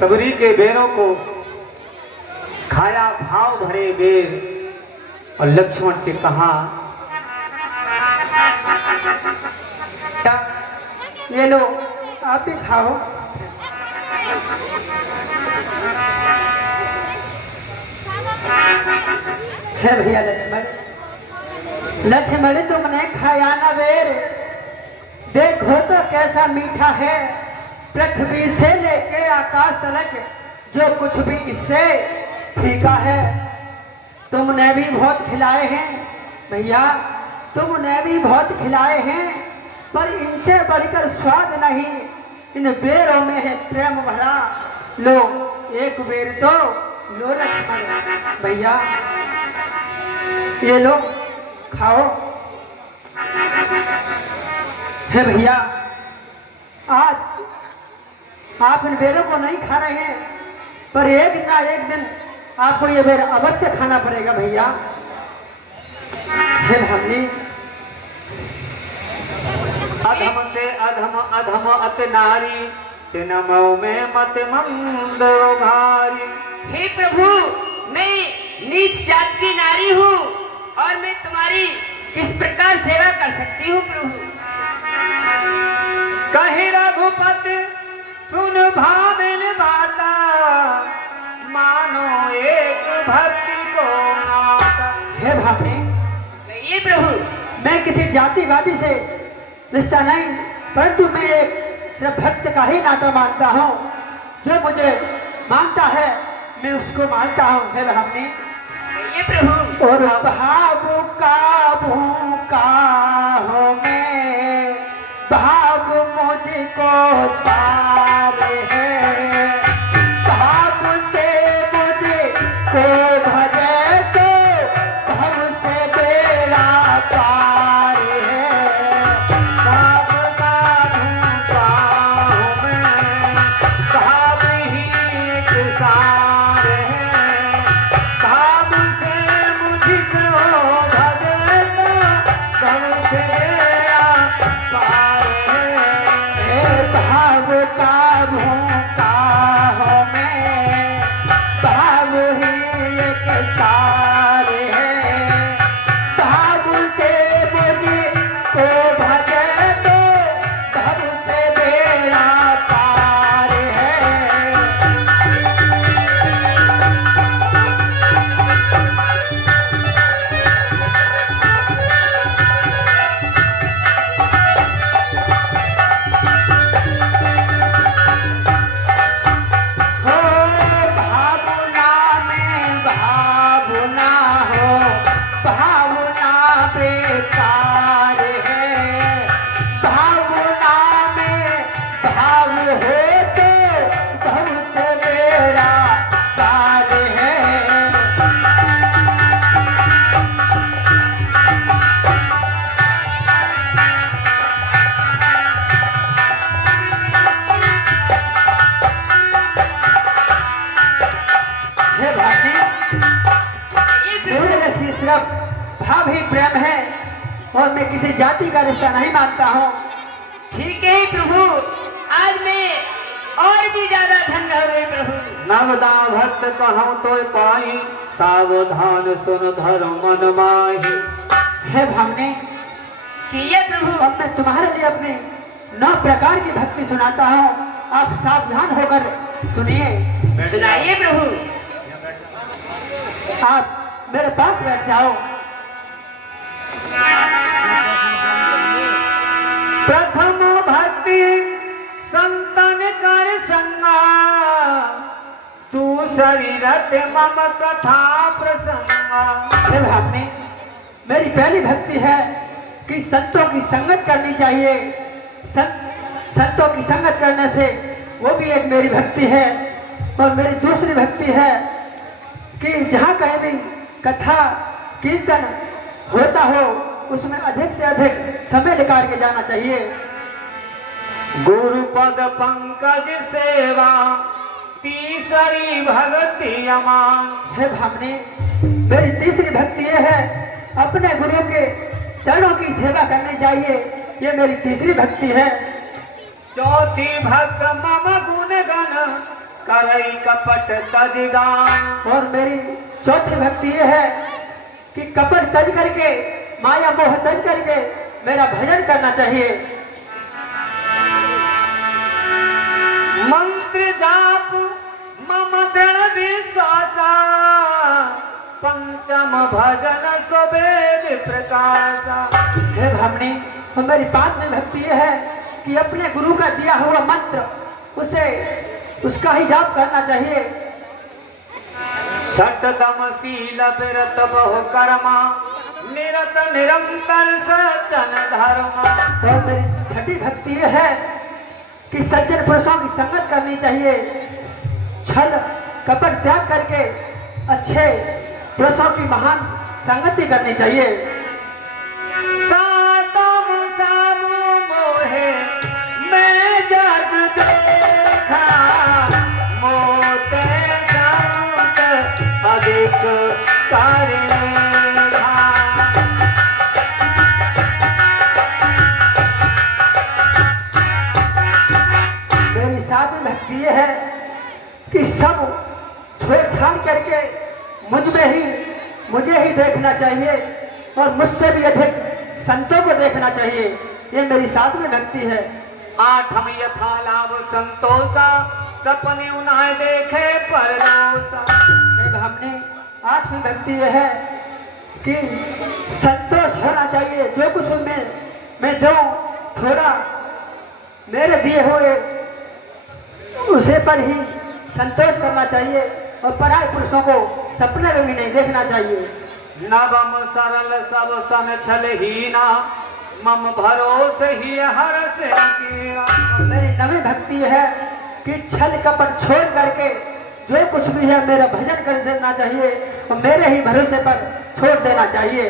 सबरी के बेरों को खाया भाव भरे बेर और लक्ष्मण से कहा, ये लो आप भी खाओ। है भैया लक्ष्मण, लक्ष्मण तुमने खाया ना बेर, देखो तो कैसा मीठा है। पृथ्वी से लेके आकाश तक जो कुछ भी इससे फीका है। तुमने भी बहुत खिलाए हैं भैया, तुमने भी बहुत खिलाए हैं, पर इनसे बढ़कर स्वाद नहीं। इन बेरों में है प्रेम भरा। लो एक बेर तो लो लक्ष्मण भैया, ये लो खाओ। है भैया, आज आप इन बेरों को नहीं खा रहे हैं, पर एक ना एक दिन आपको ये बेर अवश्य खाना पड़ेगा भैया। है भाभी, अधम से अधम अधम अत नारी, तिनमऊ में मत मंद उघारी। हे प्रभु, मैं नीच जात की नारी हूँ और मैं तुम्हारी किस प्रकार सेवा कर सकती हूँ प्रभु? कही रघुपति सुन भाविन बाता, मानो एक भक्ति को नाता। हे भाभी, ये प्रभु, मैं किसी जातिवादी से रिश्ता नहीं, परंतु मैं एक सिर्फ भक्त का ही नाता मानता हूँ। जो मुझे मानता है मैं उसको मानता हूँ। है भाभी, ये प्रभु, और भाव का भूखा हो मैं, भाव मुझको सारे है। भाव से मुझे को भजे तो भव से बेड़ा पार है। भाव का भूखा हूँ मैं, भाव ही एक सार है। भाव से मुझको भजे तो भव से बेड़ा पार है। भाव का भूखा हो मैं, भाव ही एक सार है। भाव से मुझे को भजे तो भव से बेड़ा पार है। हो भावना में भावना हो, भावना बेकार है। भावना में भाव हो तो भव से बेड़ा पार है। हे भाभी, मेरे से सिर्फ भाव ही प्रेम है और मैं किसी जाति का रिश्ता नहीं मानता हूँ। ठीक है प्रभु, आज मैं और भी ज्यादा धन्य हो गई प्रभु। नवदा भक्त कहूँ तो पाई, सावधान सुन धर्म मन माही। हे भावने, कि ये प्रभु, अब मैं तुम्हारे लिए अपने 9 प्रकार की भक्ति सुनाता हूँ। आप सावधान होकर सुनिए। सुनाइए प्रभु। आप मेरे पास बैठ जाओ। प्रथम भक्ति संतन कर संगा, तू शरीरत मम कथा प्रसंगा। हे भावने, मेरी पहली भक्ति है कि संतों की संगत करनी चाहिए। संतों की संगत करने से वो भी एक मेरी भक्ति है। और मेरी दूसरी भक्ति है कि जहाँ कहीं भी कथा कीर्तन होता हो उसमें अधिक से अधिक समय निकाल के जाना चाहिए। गुरु पद पंकज सेवा, तीसरी भक्ति अमान। हे भावने, मेरी तीसरी भक्ति ये है अपने गुरु के चरणों की सेवा करनी चाहिए। ये मेरी तीसरी भक्ति है। चौथी भक्त मम गुण गण, करई कपट तज गान। और मेरी चौथी भक्ति ये है कि कपट तज करके, माया मोह तज करके मेरा भजन करना चाहिए। मंत्र जाप मम दृढ़ विश्वासा, पंचम भजन सुवेद प्रकाशा। हे भामनी, और मेरी पांचवी भक्ति यह है कि अपने गुरु का दिया हुआ मंत्र उसका ही जाप करना चाहिए। सततम शील विरत बहु कर्मा, निरत निरंतर सज्जन धर्मा। और मेरी छठी भक्ति यह है कि सज्जन पुरुषों की संगत करनी चाहिए, छल कपट त्याग करके अच्छे पुरुषों की महान संगति करनी चाहिए। सातम सामु मोहे मैं जग देखा, मोते सामुत अधिक करेगा। मेरी सातवीं भक्ति यह है कि सब छोड़ छाड़ करके मुझे ही देखना चाहिए और मुझसे भी अधिक संतों को देखना चाहिए। ये मेरी सातवीं भक्ति है। आठम यथा लाभ संतोषा, सपने उन्हें देखे परदोषा। हमने आठवीं भक्ति यह है कि संतोष होना चाहिए, जो कुछ मैं दूं थोड़ा मेरे दिए हुए उसे पर ही संतोष करना चाहिए और पराय पुरुषों को सपने में भी नहीं देखना चाहिए। नवम सरल सब सन छल हीना, मम भरोस ही हर से कीना। मेरी नवी भक्ति है कि छल कपट छोड़ करके जो कुछ भी है मेरा भजन कर देना चाहिए और मेरे ही भरोसे पर छोड़ देना चाहिए।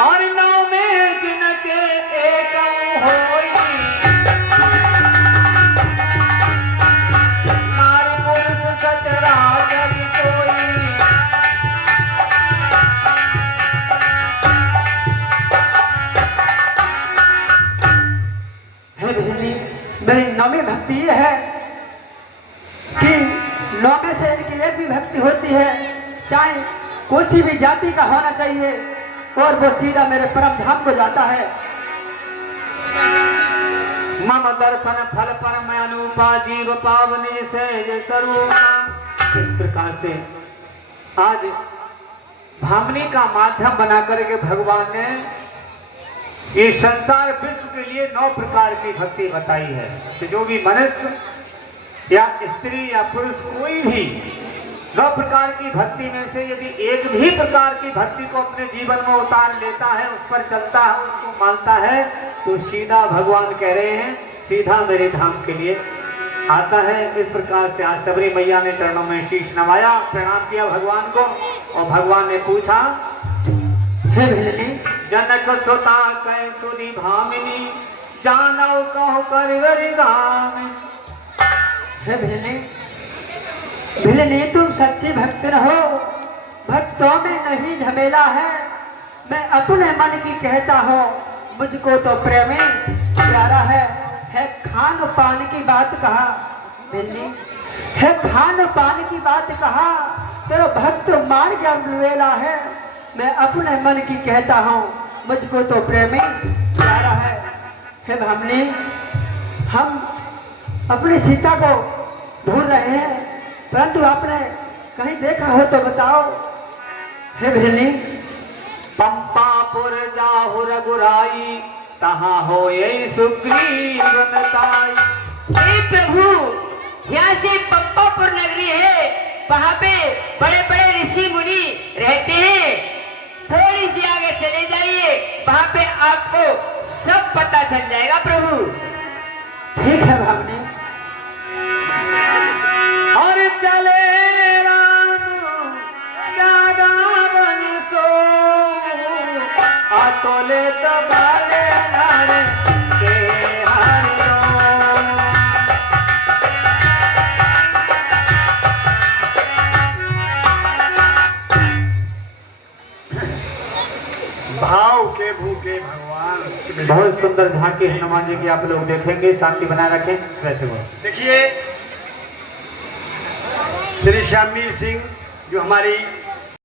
और नौ में जिनके एक होई, नारी पुरुष सचराचर कोई। हे बहनी, मेरी नौवीं भक्ति ये है कि नौ में से इनकी एक भी भक्ति होती है, चाहे कोई सी भी जाति का होना चाहिए और वो सीधा मेरे परम धाम को जाता है। मम दर्शन फल पर मैं अनुपा, जीव पावनी से ये स्वरूपा। इस प्रकार से आज भामनी का माध्यम बना करके भगवान ने ये संसार विश्व के लिए 9 प्रकार की भक्ति बताई है कि जो भी मनुष्य या स्त्री या पुरुष कोई भी 9 प्रकार की भक्ति में से यदि एक भी प्रकार की भक्ति को अपने जीवन में उतार लेता है, उस पर चलता है, उसको मानता है, तो सीधा भगवान कह रहे हैं सीधा मेरे धाम के लिए आता है। इस प्रकार से आज सबरी मैया ने चरणों में शीश नवाया, प्रणाम किया भगवान को और भगवान ने पूछा, हे भिलनी, जनक सुता कै सुनी भामिनी, जानौ कहु करवरी गामिनी। हे भिलनी, भिलनी तुम सच्ची भक्त रहो, भक्तों में नहीं झमेला है। मैं अपने मन की कहता हूँ, मुझको तो प्रेमी प्यारा है खान पान की बात कहा। भिलनी, है खान पान की बात कहा, तेरा भक्त मान गया वेला है। मैं अपने मन की कहता हूँ, मुझको तो प्रेमी प्यारा है भामनी, हम अपनी सीता को ढूंढ रहे हैं, परंतु आपने कहीं देखा हो तो बताओ। हे भिलनी, पंपापुर जाहु रघुराई, तहाँ हो यही सुग्रीव नताई। हे प्रभु, यहाँ से पंपापुर नगरी है, वहाँ पे बड़े बड़े ऋषि मुनि रहते हैं। थोड़ी सी आगे चले जाइए, वहाँ पे आपको सब पता चल जाएगा प्रभु। ठीक है भामनी। और चले राम गागा बन सो, आतोले दबाले नारे के हरिओ। भाव भाव के भूखे भगवान। बहुत सुंदर झांकी हनुमान जी की आप लोग देखेंगे। शांति बनाए रखें। वैसे वो देखिए श्री श्यामवीर सिंह जो हमारी